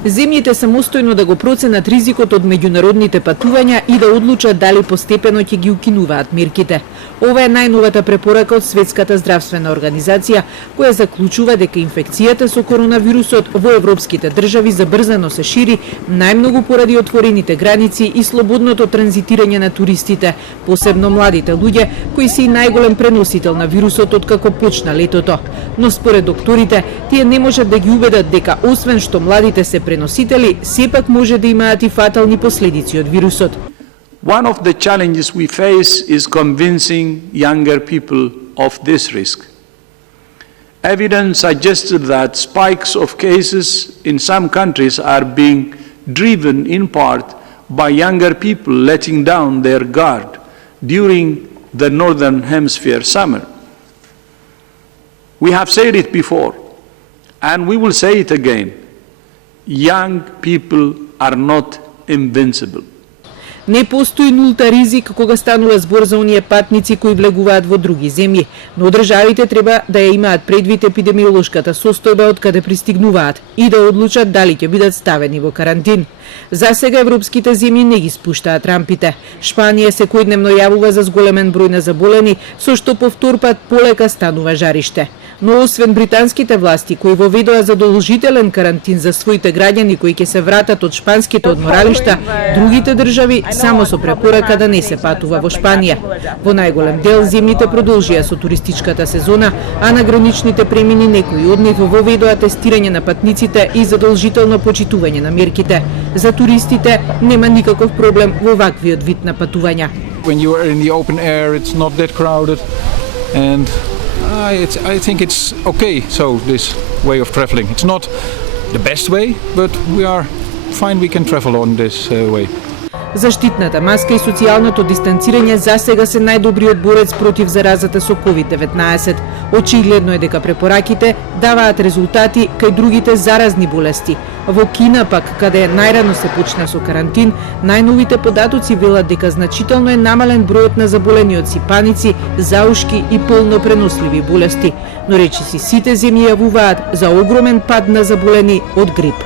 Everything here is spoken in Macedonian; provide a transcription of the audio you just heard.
Земјите самостојно да го проценат ризикот од меѓународните патувања и да одлучат дали постепено ќе ги укинуваат мерките. Ова е најновата препорака од Светската здравствена организација, која заклучува дека инфекцијата со коронавирусот во европските држави забрзано се шири, најмногу поради отворените граници и слободното транзитирање на туристите, посебно младите луѓе, кои се и најголем преносител на вирусот откако почна летото. Но според докторите, тие не можат да ги убедат дека освен што младите се преносители, сепак може да имаат и фатални последици од вирусот. One of the challenges we face is convincing younger people of this risk. Evidence suggested that spikes of cases in some countries are being driven in part by younger people letting down their guard during the Northern Hemisphere summer. We have said it before, and we will say it again. Young people are not invincible. Не постои нулта ризик кога станува збор за оние патници кои влегуваат во други земји, но државите треба да ја имаат предвид епидемиолошката состојба од каде пристигнуваат и да одлучат дали ќе бидат ставени во карантин. За сега европските земји не ги спуштаат рампите. Шпанија секојдневно јавува за зголемен број на заболени, со што повторпат полека станува жариште. Но освен британските власти кои воведоа задолжителен карантин за своите граѓани кои ќе се вратат од шпанските одморалишта, другите држави само со препорака да не се патува во Шпанија. Во најголем дел земјите продолжија со туристичката сезона, а на граничните премини некои од нив воведоа тестирање на патниците и задолжително почитување на мерките. За туристите нема никаков проблем во ваквиот вид на патувања. When you are in the open air, it's not that crowded and I think it's okay, so this way of traveling. It's not the best way, but we are fine, we can travel on this way. Заштитната маска и социјалното дистанцирање засега се најдобриот борец против заразата со COVID-19. Очигледно е дека препораките даваат резултати кај другите заразни болести. Во Кина пак, каде најрано се почна со карантин, најновите податоци велат дека значително е намален бројот на заболени од сипаници, заушки и полно преносливи болести. Но речиси сите земји јавуваат за огромен пад на заболени од грип.